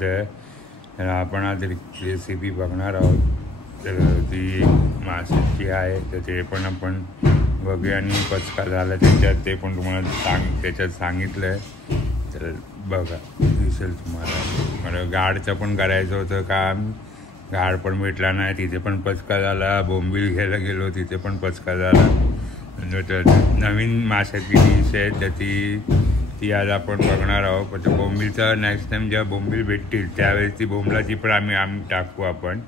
स्वागत आहे. तर आपण आज रेसिपी बघणार आहोत. तर ती माशाची आहे, तर ते पण आपण बघूया आणि पचका झाला त्याच्यात ते पण तुम्हाला त्याच्यात सांगितलं आहे. तर बघा, दिसेल तुम्हाला. मला गाडचं पण करायचं होतं काम, गाड पण भेटला नाही, तिथे पण पचका झाला. बोंबील घ्यायला गेलो, तिथे पण पचका झाला. तर नवीन माशाची डिश आहे, तर ती आज आपण बघणार आहोत. पण बोंबीलचा नेक्स्ट टाइम जेव्हा बोंबील भेटतील त्यावेळेस ती बोंबलाची पण आम्ही टाकू आपण.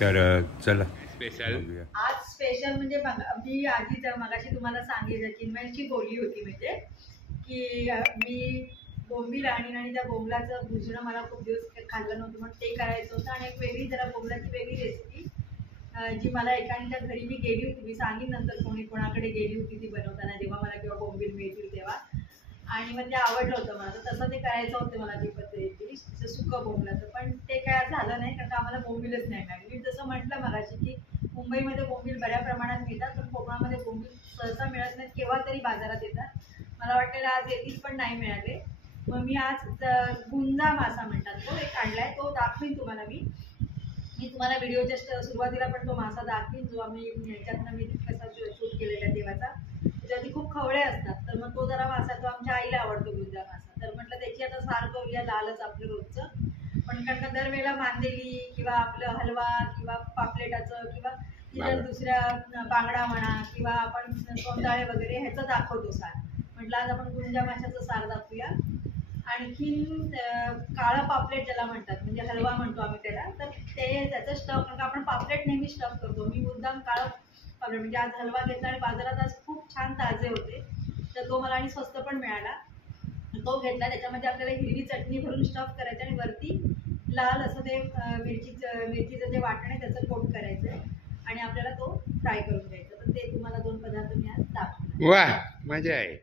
तर चला स्पेशल आज स्पेशल म्हणजे मी आधी मगाशी तुम्हाला सांगितलं चिन्मयची बोलली होती, म्हणजे की मी बोंबील आणि त्या बोंबलाचं भुजणं मला खूप दिवस खाल्लं नव्हतं, मग ते करायचं होतं. आणि एक वेगळी जरा बोंबलाची वेगळी रेसिपी जी मला एकांच्या घरी मी गेली होती, मी सांगेन नंतर कोणाकडे गेली होती ती बनवताना, जेव्हा मला किंवा बोंबील मिळतील तेव्हा. आणि मग ते आवडलं होतं मला, तर तसं ते करायचं होतं मला ती पद्धती सुकं बोंबलाचं. पण ते काय झालं नाही, कारण आम्हाला बोंबीलच नाही मिळाली. मी जसं म्हटलं मगाशी की मुंबईमध्ये बोंबील बऱ्या प्रमाणात मिळतात, पण कोकणामध्ये बोंबील सहसा मिळत नाहीत, केव्हा तरी बाजारात येतात. मला वाटतं आज येतील पण नाही मिळाले. मग मी आज गुंजा मासा म्हणतात तो एक आणलाय, तो दाखवीन तुम्हाला. मी तुम्हाला व्हिडिओच्या सुरुवातीला पण तो मासा दाखवीन, जो आम्ही ह्याच्यातनं मी कसा शूट केलेला तेव्हाचा. त्याच्यावरती खूप खवळे असतात, तर मग तो जरा मासा, तो आमच्या आईला आवडतो गुंजा मासा. तर म्हटलं त्याची आता सार करूया, लालच आपलं रोजचं. पण कारण का दरवेळेला मांदेली किंवा आपलं हलवा किंवा पापलेटाचं किंवा इतर दुसऱ्या बांगडा म्हणा किंवा आपण सोंडाळे वगैरे ह्याचं दाखवतो सार. म्हटलं आज आपण गुंजा माशाचं सार दाखवूया. आणखीन काळं पापलेट ज्याला म्हणतात, म्हणजे हलवा म्हणतो आम्ही त्याला, तर त्याचं स्टफ, कारण आपण पापलेट नेहमी स्टफ करतो. मी मुद्दाम काळं पापलेट, म्हणजे आज हलवा घेतला आणि बाजारात आज खूप छान ताजे होते, तर तो मला आणि स्वस्त पण मिळाला, तो घेतला. त्याच्यामध्ये आपल्याला हिरवी चटणी भरून स्टफ करायचं आणि वरती लाल असं ते मिरचीचं जे वाटण आहे त्याचं कोट करायचं आणि आपल्याला तो फ्राय करून घ्यायचा. तर ते तुम्हाला दोन पदार्थ मी आज दाखवणार. वा, मजा आहे.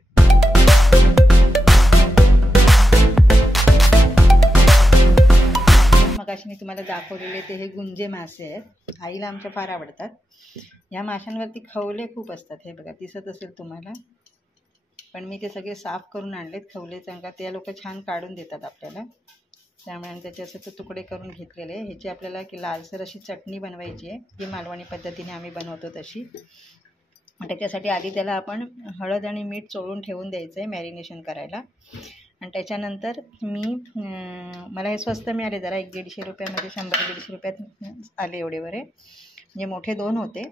मगाशी मी तुम्हाला दाखवलेले ते हे गुंजे मासे आहेत, आईला आमच्या फार आवडतात. या माशांवरती खवले खूप असतात, हे बघा दिसत असेल तुम्हाला. पण मी ते सगळे साफ करून आणलेत खवले, कारण ते लोक छान काढून देतात आपल्याला, त्यामुळे त्याचे असे तुकडे करून घेतलेले. ह्याची आपल्याला की लालसर अशी चटणी बनवायची आहे, जी मालवणी पद्धतीने आम्ही बनवतो तशी. त्याच्यासाठी आधी त्याला आपण हळद आणि मीठ चोळून ठेवून द्यायचं आहे मॅरिनेशन करायला. आणि त्याच्यानंतर मला हे स्वस्त मिळाले जरा, 100-150 रुपयामध्ये, 100-150 रुपयात आले एवढे बरे. म्हणजे मोठे 2 होते,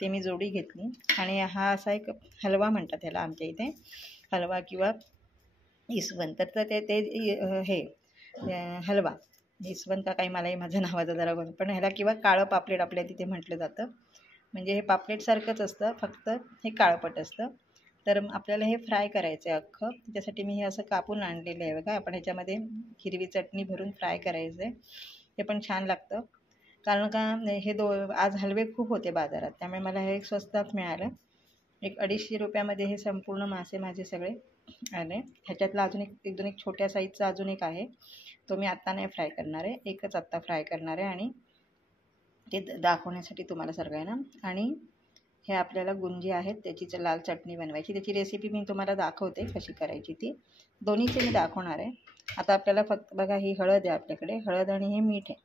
ते मी जोडी घेतली. आणि हा असा एक हलवा म्हणतात ह्याला आमच्या इथे, हलवा किंवा इसवण. तर ते हे हलवा इसवण का काही मलाही माझं नावाचं जरा बन, पण ह्याला किंवा काळं पापलेट आपल्या तिथे म्हटलं जातं. म्हणजे हे पापलेटसारखंच असतं, फक्त हे काळपट असतं. तर आपल्याला हे फ्राय करायचं आहे अख्खं. त्याच्यासाठी मी हे असं कापून आणलेलं आहे बघा. आपण ह्याच्यामध्ये हिरवी चटणी भरून फ्राय करायचं आहे, हे पण छान लागतं. कारण का हे आज हलवे खूप होते बाजारात, त्यामुळे मला हे स्वस्तात मिळालं. 100-250 रुपयामध्ये हे संपूर्ण मासे माझे सगळे आले. ह्याच्यातला अजून एक छोट्या साईजचा अजून एक आहे, तो मी आत्ता नाही फ्राय करणार आहे, एकच आत्ता फ्राय करणार आहे आणि ते दाखवण्यासाठी तुम्हाला सगळ्यांना. आणि हे आपल्याला गुंजी आहेत, त्याची लाल चटणी बनवायची, त्याची रेसिपी मी तुम्हाला दाखवते कशी करायची ती. दोन्हीचे मी दाखवणार आहे. आता आपल्याला फक्त बघा, ही हळद आहे आपल्याकडे, हळद आणि हे मीठ आहे.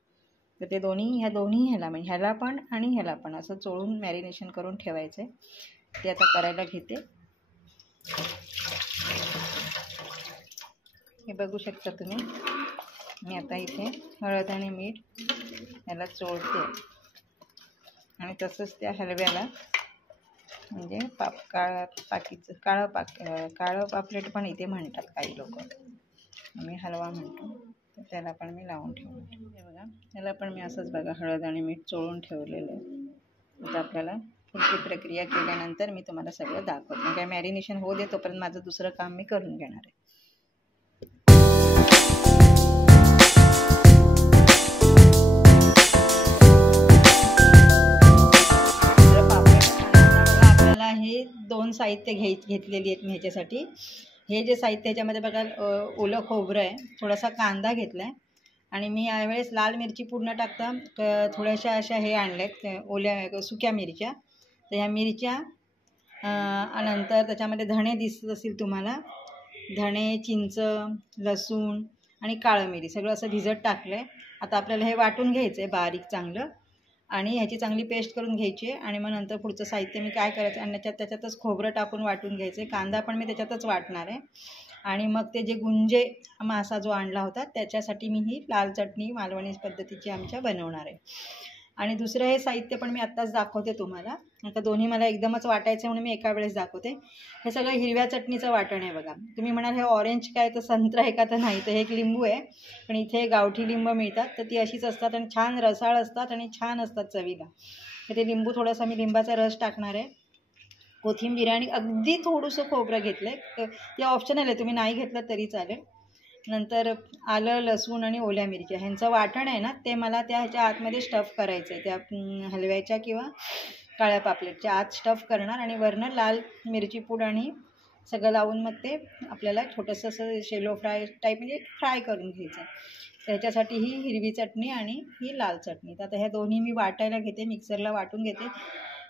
तर ते ह्या दोन्ही म्हणजे ह्याला पण आणि ह्याला पण असं चोळून मॅरिनेशन करून ठेवायचं आहे. ते आता करायला घेते. हे बघू शकता तुम्ही, मी आता इथे हळद आणि मीठ ह्याला चोळते आणि तसंच त्या हलव्याला, म्हणजे काळं पापलेट पण इथे म्हणतात काही लोक, मी हलवा म्हणतो, तर त्याला पण मी लावून ठेवलं. हे बघा, त्याला पण मी असंच बघा हळद आणि मीठ चोळून ठेवलेलं आहे. आता आपल्याला पुढची प्रक्रिया केल्यानंतर मी तुम्हाला सगळं दाखवते. काय मॅरिनेशन होऊ दे, तोपर्यंत माझं दुसरं काम मी करून घेणार आहे. हे 2 साहित्य घेतलेली आहेत मी ह्याच्यासाठी. हे जे साहित्य ह्याच्यामध्ये बघा, ओलं खोबरं आहे, थोडासा कांदा घेतला आहे आणि मी यावेळेस लाल मिरची पूर्ण टाकता थोड्याशा अशा हे आणल्यात ओल्या सुक्या मिरच्या. तर ह्या मिरच्या, नंतर त्याच्यामध्ये धणे दिसत असतील तुम्हाला, धणे, चिंच, लसूण, आणि काळं मिरी सगळं असं भिजत टाकलं आहे. आता आपल्याला हे वाटून घ्यायचं आहे बारीक चांगलं आणि ह्याची चांगली पेस्ट करून घ्यायची आहे. आणि मग नंतर पुढचं साहित्य मी काय करायचं आणि त्याच्यातच खोबरं टाकून वाटून घ्यायचं आहे. कांदा पण मी त्याच्यातच वाटणार आहे. आणि मग ते जे गुंजे मासा जो आणला होता त्याच्यासाठी मी ही लाल चटणी मालवणी पद्धतीची आमच्या बनवणार आहे. आणि दुसरं हे साहित्य पण मी आत्ताच दाखवते तुम्हाला. आता दोन्ही मला एकदमच वाटायचं म्हणून मी एका वेळेस दाखवते. हे सगळं हिरव्या चटणीचं वाटण आहे बघा. तुम्ही म्हणाल हे ऑरेंज काय तर संत्रा आहे का, तर नाही, तर हे एक लिंबू आहे. पण इथे गावठी लिंबू मिळतात तर ती अशीच असतात आणि छान रसाळ असतात आणि छान असतात चवीला. तर ते लिंबू थोडासा मी लिंबाचा रस टाकणार आहे. कोथिंबीर आणि अगदी थोडंसं खोबरं घेतलं आहे. ते ऑप्शनल आहे, तुम्ही नाही घेतलं तरी चालेल. नंतर आलं लसूण आणि ओल्या मिरच्या ह्यांचं वाटण आहे ना ते मला त्या ह्याच्या आतमध्ये स्टफ करायचं आहे. त्या हलव्याच्या किंवा काळ्या पापलेटच्या आत स्टफ करणार आणि वरनं लाल मिरची पूड आणि सगळं लावून मग ते आपल्याला छोटंसं असं शेलो फ्राय टाईप म्हणजे फ्राय करून घ्यायचं. त्याच्यासाठी ही हिरवी चटणी आणि ही लाल चटणी. तर आता ह्या दोन्ही मी वाटायला घेते, मिक्सरला वाटून घेते.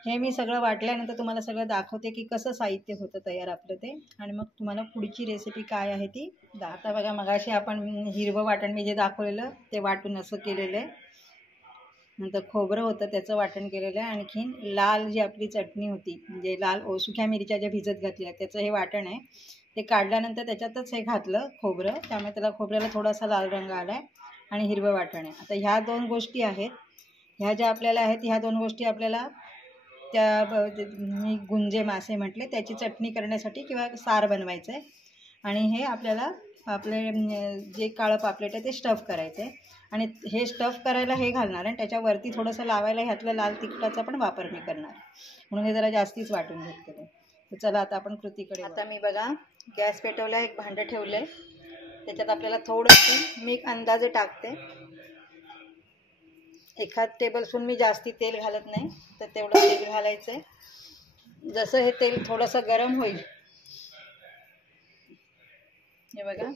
हे मी सगळं वाटल्यानंतर तुम्हाला सगळं दाखवते की कसं साहित्य होतं तयार आपलं ते. आणि मग तुम्हाला पुढची रेसिपी काय आहे ती आता बघा. मगाशी आपण हिरवं वाटण मी जे दाखवलेलं ते वाटून असं केलेलं आहे. नंतर खोबरं होतं त्याचं वाटण केलेलं आहे. आणखीन लाल जी आपली चटणी होती म्हणजे लाल सुक्या मिरच्या ज्या भिजत घातल्या त्याचं हे वाटण आहे. ते काढल्यानंतर त्याच्यातच हे घातलं खोबरं, त्यामुळे त्याला खोबऱ्याला थोडासा लाल रंग आला आहे. आणि हिरवं वाटण आहे. आता ह्या दोन गोष्टी आहेत. ह्या ज्या आपल्याला आहेत ह्या दोन गोष्टी आपल्याला त्या मी गुंजे मासे म्हटले त्याची चटणी करण्यासाठी किंवा सार बनवायचं आहे. आणि हे आपल्याला आपले जे काळं पापलेट आहे ते स्टफ करायचं आहे. आणि हे स्टफ करायला हे घालणार आणि त्याच्यावरती थोडंसं लावायला ह्यातलं लाल तिखटाचा पण वापर मी करणार, म्हणून हे जरा जास्तीच वाटून घेतलेलं आहे. तर चला आता आपण कृतीकडे. आता मी बघा गॅस पेटवला, एक भांडं ठेवलं आहे. त्याच्यात आपल्याला थोडंसं मी एक अंदाजे टाकते. 1 टेबलस्पून मी जास्ती तेल घालत नाही, तर तेवढं तेल घालायचं आहे. जसं हे तेल थोडंसं गरम होईल हे बघा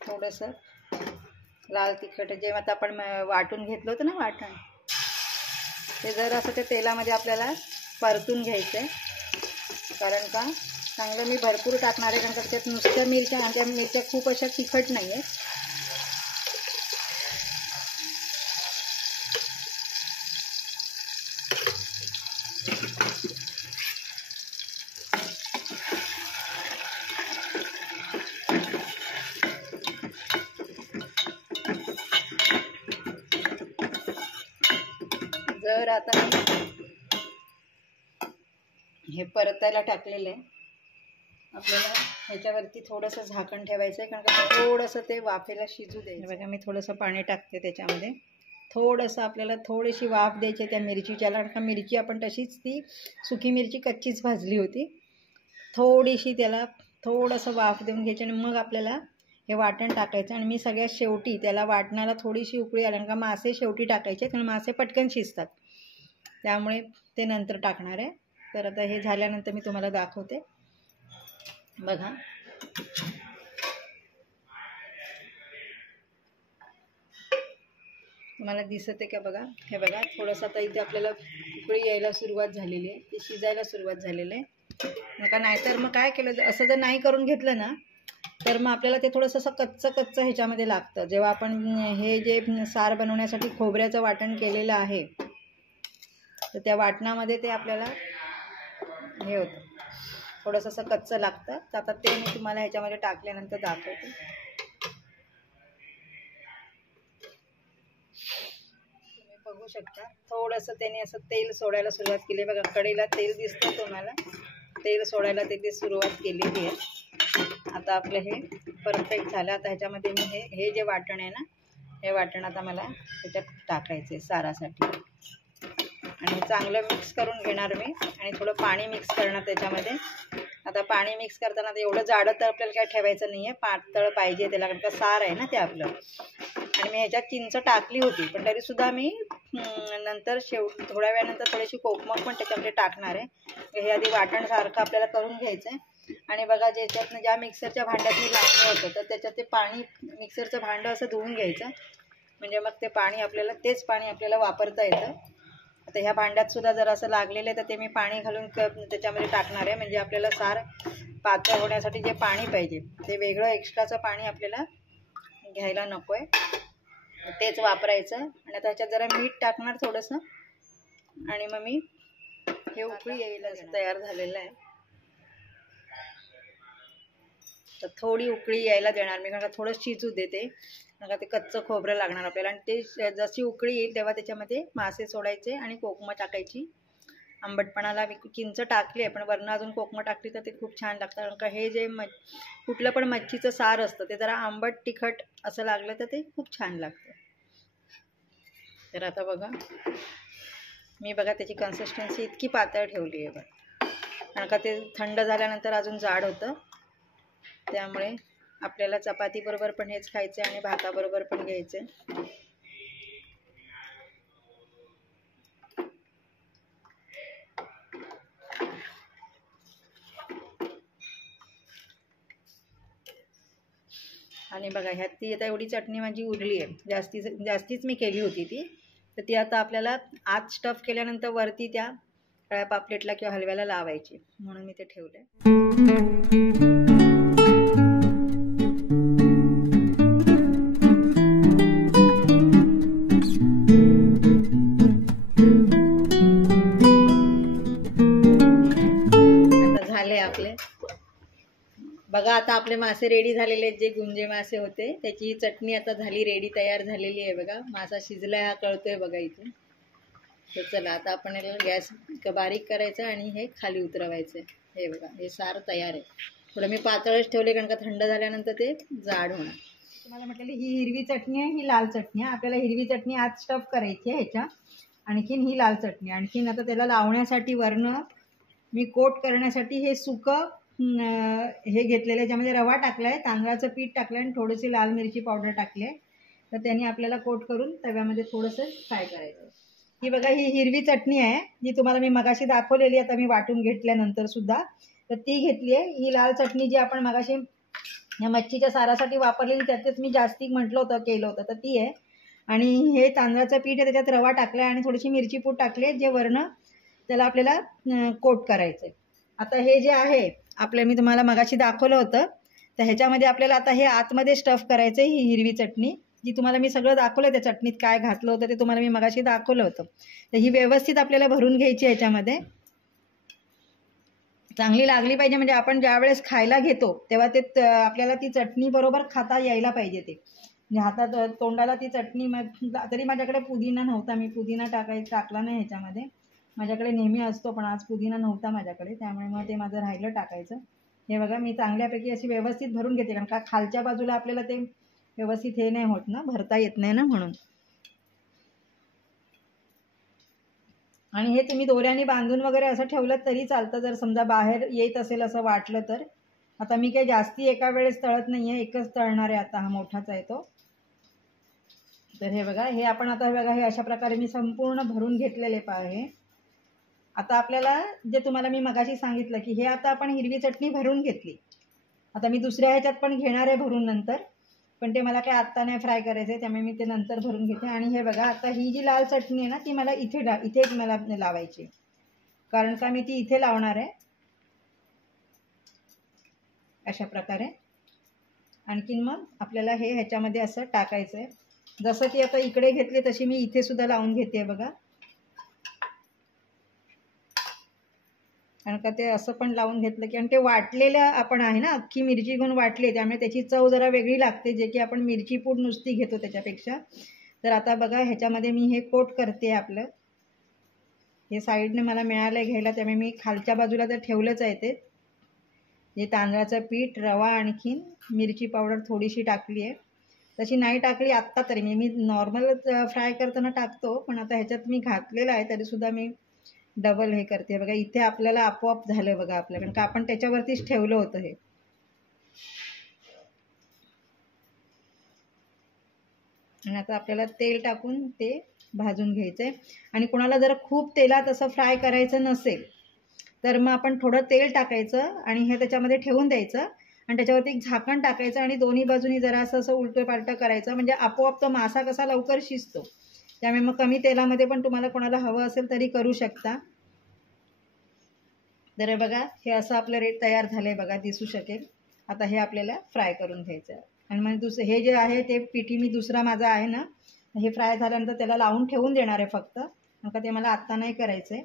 थोडंसं लाल तिखट जे आता आपण वाटून घेतलं होतं ना वाटण, ते जर असं त्या तेलामध्ये आपल्याला परतून घ्यायचं आहे. कारण का चांगलं मी भरपूर टाकणार आहे, कारण का त्यात नुसत्या मिरच्या आणि त्या मिरच्या खूप अशा तिखट नाही आहे. जर आता हे परतायला टाकलेलं आहे, आपल्याला ह्याच्यावरती थोडंसं झाकण ठेवायचं आहे, कारण का थोडंसं ते वाफेला शिजू द्यायचं. बघा मी थोडंसं पाणी टाकते त्याच्यामध्ये. थोडंसं आपल्याला थोडीशी वाफ द्यायची त्या मिरचीच्या, कारण का मिरची आपण तशीच ती सुकी मिरची कच्चीच भाजली होती. थोडीशी त्याला थोडंसं वाफ देऊन घ्यायची आणि मग आपल्याला हे वाटण टाकायचं. आणि मी सगळ्यात शेवटी त्याला वाटणाला थोडीशी उकळी आली, कारण का मासे शेवटी टाकायचे, कारण मासे पटकन शिजतात, त्यामुळे ते नंतर टाकणार आहे. तर आता हे झाल्यानंतर मी तुम्हाला दाखवते. बघा तुम्हाला दिसते का बघा, हे बघा थोडंसं आता इथे आपल्याला उकळी यायला सुरुवात झालेली आहे, ते शिजायला सुरुवात झालेलं आहे. नका नाहीतर मग काय केलं, असं जर नाही करून घेतलं ना तर मग आपल्याला ते थोडंसं असं कच्चं ह्याच्यामध्ये लागतं. जेव्हा आपण हे जे सार बनवण्यासाठी खोबऱ्याचं वाटण केलेलं आहे तर त्या वाटणामध्ये ते आपल्याला हे होतं, थोडंसं असं कच्चं लागतं. तर आता ते मी तुम्हाला ह्याच्यामध्ये टाकल्यानंतर दाखवते. तुम्ही बघू शकता थोडंसं त्याने असं तेल सोडायला सुरुवात केली. बघा कढईला तेल दिसतं तुम्हाला, तेल सोडायला त्याची सुरुवात केलेली आहे. आता आपलं हे परफेक्ट झालं. आता ह्याच्यामध्ये मी हे जे वाटण आहे ना, हे वाटण आता मला त्याच्यात टाकायचं आहे सारासाठी. आणि चांगलं मिक्स करून घेणार मी आणि थोडं पाणी मिक्स करणार त्याच्यामध्ये. आता पाणी मिक्स करताना तर एवढं जाडं तर आपल्याला काय ठेवायचं नाही आहे, पातळ पाहिजे त्याला, कारण का सार आहे ना ते आपलं. आणि मी ह्याच्यात चिंच टाकली होती, पण तरीसुद्धा मी नंतर थोड्या वेळानंतर थोडीशी कोकमक पण त्याच्यामध्ये टाकणार आहे. हे आधी वाटण सारखं आपल्याला करून घ्यायचं आहे. आणि बघा ज्याच्यातनं ज्या मिक्सरच्या भांड्यात मी लावलं होतं तर त्याच्यात ते पाणी मिक्सरचं भांडं असं धुवून घ्यायचं म्हणजे मग ते पाणी आपल्याला तेच पाणी आपल्याला वापरता येतं. आता ह्या भांड्यात सुद्धा जर असं लागलेलं आहे तर ते मी पाणी घालून त्याच्यामध्ये टाकणार आहे. म्हणजे आपल्याला सार पातळ होण्यासाठी जे पाणी पाहिजे ते वेगळं एक्स्ट्राचं पाणी आपल्याला घ्यायला नको आहे, तेच वापरायचं. आणि आता ह्याच्यात जरा मीठ टाकणार थोडंसं आणि मग मी हे उकळी यायला तयार झालेलं आहे. तर थोडी उकळी यायला देणार मी, कारण का थोडं शिजू देते, कारण का ते कच्चं खोबरं लागणार आपल्याला. आणि ते जशी उकळी येईल तेव्हा त्याच्यामध्ये मासे सोडायचे आणि कोकमं टाकायची. आंबटपणाला मी चिंच टाकली आहे, पण वरनं अजून कोकमं टाकली तर ते खूप छान लागतं. कारण का हे जे कुठलं पण मच्छीचं सार असतं ते जरा आंबट तिखट असं लागलं तर ते खूप छान लागतं. तर आता बघा मी त्याची कन्सिस्टन्सी इतकी पातळ ठेवली आहे बघा, कारण का ते थंड झाल्यानंतर अजून जाड होतं. त्यामुळे आपल्याला चपातीबरोबर पण हेच खायचं आणि भाताबरोबर पण घ्यायचं. आणि बघा ह्यात ती आता एवढी चटणी माझी उरली आहे, जास्तीच मी केली होती ती. तर ती आता आपल्याला आत स्टफ केल्यानंतर वरती त्या काळ्या पापलेटला किंवा हलव्याला लावायची, म्हणून मी ते ठेवले. बघा आता आपले मासे रेडी झालेले आहेत, जे गुंजे मासे होते त्याची चटणी आता झाली रेडी, तयार झालेली आहे बघा. मासा शिजलाय हा कळतोय बघा इथून. तर चला आता आपण गॅस बारीक करायचा आणि हे खाली उतरवायचं. हे बघा हे सार तयार आहे. थोडं मी पातळच ठेवले कारण का थंड झाल्यानंतर ते जाड होणार. तुम्हाला म्हटलेली ही हिरवी चटणी आहे, ही लाल चटणी आहे. आपल्याला हिरवी चटणी आज स्टफ करायची आहे ह्याच्या, आणखीन ही लाल चटणी. आणखीन आता त्याला लावण्यासाठी वरनं मी कोट करण्यासाठी हे सुकं हे घेतलेलं, ज्यामध्ये रवा टाकलाय, तांदळाचं पीठ टाकलंय आणि थोडीशी लाल मिरची पावडर टाकली आहे. तर त्यांनी आपल्याला कोट करून तव्यामध्ये थोडंसं फ्राय करायचं. ही बघा ही हिरवी चटणी आहे, जी तुम्हाला मी मगाशी दाखवलेली, आता मी वाटून घेतल्यानंतर सुद्धा तर ती घेतली आहे. ही लाल चटणी जी आपण मगाशी या मच्छीच्या सारासाठी वापरलेली त्यातच मी जास्ती केलं होतं तर ती आहे. आणि हे तांदळाचं पीठ आहे, त्याच्यात रवा टाकला आहे आणि थोडीशी मिरची पूड टाकली आहे, जे वरनं त्याला आपल्याला कोट करायचं आहे. आता हे जे आहे आपलं मी तुम्हाला मगाशी दाखवलं होतं, तर ह्याच्यामध्ये आपल्याला आता हे आतमध्ये स्टफ करायचं आहे. ही हिरवी चटणी जी तुम्हाला मी सगळं दाखवलं, त्या चटणीत काय घातलं होतं ते तुम्हाला मी मगाशी दाखवलं होतं. तर ही व्यवस्थित आपल्याला भरून घ्यायची ह्याच्यामध्ये. चांगली लागली पाहिजे, म्हणजे आपण ज्या वेळेस खायला घेतो तेव्हा ते आपल्याला ती चटणी बरोबर खाता यायला पाहिजे. ते म्हणजे हातात तोंडाला ती चटणी. तरी माझ्याकडे पुदिना नव्हता, मी पुदिना टाकला नाही ह्याच्यामध्ये. माझ्याकडे नेहमी असतो पण आज पुदिना नव्हता माझ्याकडे, त्यामुळे मग ते माझं राहिलं टाकायचं. हे बघा मी चांगल्यापैकी अशी व्यवस्थित भरून घेते, कारण का खालच्या बाजूला आपल्याला ते व्यवस्थित हे नाही होत ना, भरता येत नाही ना, म्हणून. आणि हे तुम्ही दोऱ्याने बांधून वगैरे असं ठेवलं तरी चालतं, जर समजा बाहेर येत असेल असं वाटलं तर. आता मी काही जास्ती एका वेळेस तळत नाही आहे, एकच तळणार आहे आता. हा मोठाच आहे तो. तर हे बघा हे आपण आता बघा हे अशा प्रकारे मी संपूर्ण भरून घेतलेले आहे. आता आपल्याला जे तुम्हाला मी मगाशी सांगितलं की हे आता आपण हिरवी चटणी भरून घेतली. आता मी दुसऱ्या ह्याच्यात पण घेणार आहे भरून नंतर, पण ते मला काय आत्ता नाही फ्राय करायचं आहे, त्यामुळे मी ते नंतर भरून घेते. आणि हे बघा आता ही जी लाल चटणी आहे ना, ती मला इथे मला लावायची, कारण का मी ती इथे लावणार आहे अशा प्रकारे. आणखीन मग आपल्याला हे ह्याच्यामध्ये असं टाकायचं आहे. जसं की आता इकडे घेतले तशी मी इथे सुद्धा लावून घेते बघा, कारण का ते असं पण लावून घेतलं की. आणि ते वाटलेलं आपण आहे ना, अख्खी मिरची घेऊन वाटले, त्यामुळे त्याची चव जरा वेगळी लागते, जे की आपण मिरची पूड नुसती घेतो त्याच्यापेक्षा. तर आता बघा ह्याच्यामध्ये मी हे कोट करते आपलं. हे साईडने मला मिळालं घ्यायला, त्यामुळे मी खालच्या बाजूला तर ठेवलंच आहे ते. हे तांदळाचं पीठ, रवा, आणखीन मिरची पावडर थोडीशी टाकली आहे. तशी नाही टाकली आत्ता तरी, मी नॉर्मल फ्राय करताना टाकतो, पण आता ह्याच्यात मी घातलेलं आहे तरीसुद्धा मी डबल हे करते बघा. इथे आपल्याला आपोआप झालं बघा आपलं, कारण का आपण त्याच्यावरतीच ठेवलं होतं हे. आणि आता आपल्याला तेल टाकून ते भाजून घ्यायचं आहे. आणि कोणाला जर खूप तेलात असं फ्राय करायचं नसेल तर मग आपण थोडं तेल टाकायचं आणि हे त्याच्यामध्ये ठेवून द्यायचं. आणि त्याच्यावरती एक झाकण टाकायचं आणि दोन्ही बाजूनी जरा असं उलटं पालटं करायचं, म्हणजे आपोआप तो मासा कसा लवकर शिजतो. त्यामुळे मग कमी तेलामध्ये पण तुम्हाला कोणाला हवं असेल तरी करू शकता. तर बघा हे असं आपलं रेट तयार झालंय बघा, दिसू शकेल. आता हे आपल्याला फ्राय करून घ्यायचं आहे. आणि मग हे जे आहे ते पिठी मी दुसरा माझा आहे ना, हे फ्राय झाल्यानंतर त्याला लावून ठेवून देणार आहे फक्त, नका ते मला आत्ता नाही करायचं आहे.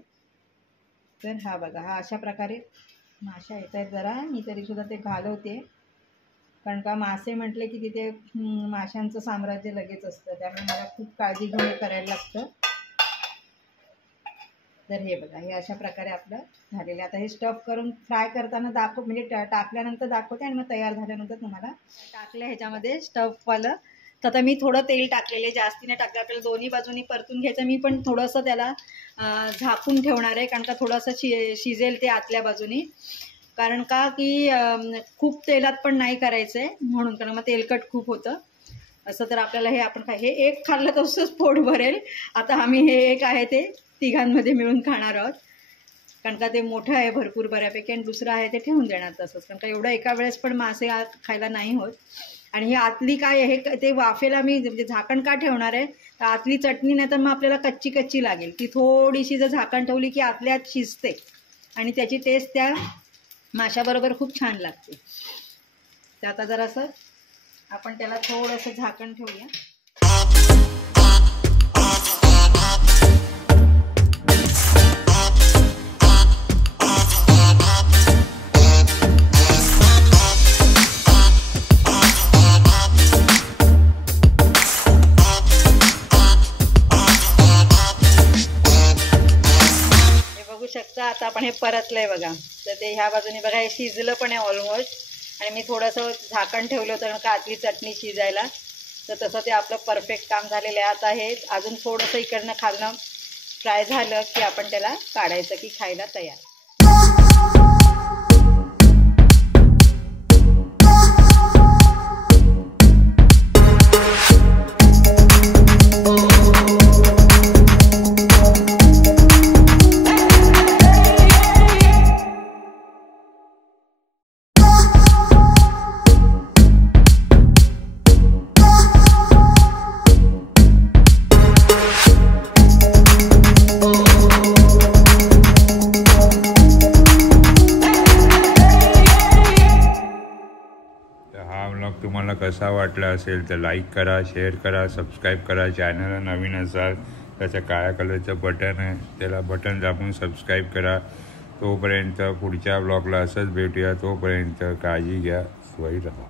तर हा बघा, हा अशा प्रकारे माशा येत आहेत. जरा मी तरीसुद्धा ते घालवते, कारण का मासे म्हटले की तिथे माशांचं साम्राज्य लगेच असतं, त्यामुळे मला खूप काळजी घेऊन हे करायला लागतं. तर हे बघा, हे अशा प्रकारे आपलं झालेलं. आता हे स्टफ करून फ्राय करताना म्हणजे टाकल्यानंतर दाखवते आणि मग तयार झाल्यानंतर तुम्हाला टाकलं ह्याच्यामध्ये स्टफवालं. तर आता मी थोडं तेल टाकलेलं आहे, जास्ती नाही टाकलं. आपल्याला दोन्ही बाजूनी परतून घ्यायचं. मी पण थोडंसं त्याला झाकून ठेवणार आहे, कारण का थोडंसं शिजेल ते आतल्या बाजूनी. कारण का की खूप तेलात पण नाही करायचं आहे म्हणून, कारण मग तेलकट खूप होतं असं. तर आपल्याला हे आपण हे एक खाल्लं तर तसंच पोट भरेल. आता आम्ही हे एक आहे ते तिघांमध्ये मिळून खाणार आहोत, कारण का ते मोठं आहे भरपूर बऱ्यापैकी, आणि दुसरं आहे ते ठेवून देणार तसंच, कारण का एवढं एका वेळेस पण मासे खायला नाही होत. आणि हे आतली काय आहे ते वाफेला मी म्हणजे झाकण का ठेवणार आहे, तर आतली चटणी नाही तर मग आपल्याला कच्ची कच्ची लागेल. ती थोडीशी जर झाकण ठेवली की आतल्यात शिजते आणि त्याची टेस्ट त्या माशाबरोबर खूप छान लागते. तर आता जरासं आपण त्याला थोडंसं झाकण ठेवूया. आता आपण हे परतलंय बघा, तर ते ह्या बाजूने बघा हे शिजलं पण आहे ऑलमोस्ट. आणि मी थोडंसं झाकण ठेवलं होतं कारण का आतली चटणी शिजायला, तर तसं ते आपलं परफेक्ट काम झालेलं आहे. आता हे अजून थोडंसं इकडनं खालनं फ्राय झालं की आपण त्याला काढायचं की खायला तयार. हा व्लॉग तुम्हाला कसा वाटला असेल तर लाईक करा, शेअर करा, सबस्क्राईब करा. चॅनलला नवीन असाल त्याचं काळ्या कलरचं बटन आहे, त्याला बटन दाबून सबस्क्राईब करा. तोपर्यंत पुढच्या व्लॉगला असंच भेटूया. तोपर्यंत काळजी घ्या, स्वस्त राहा.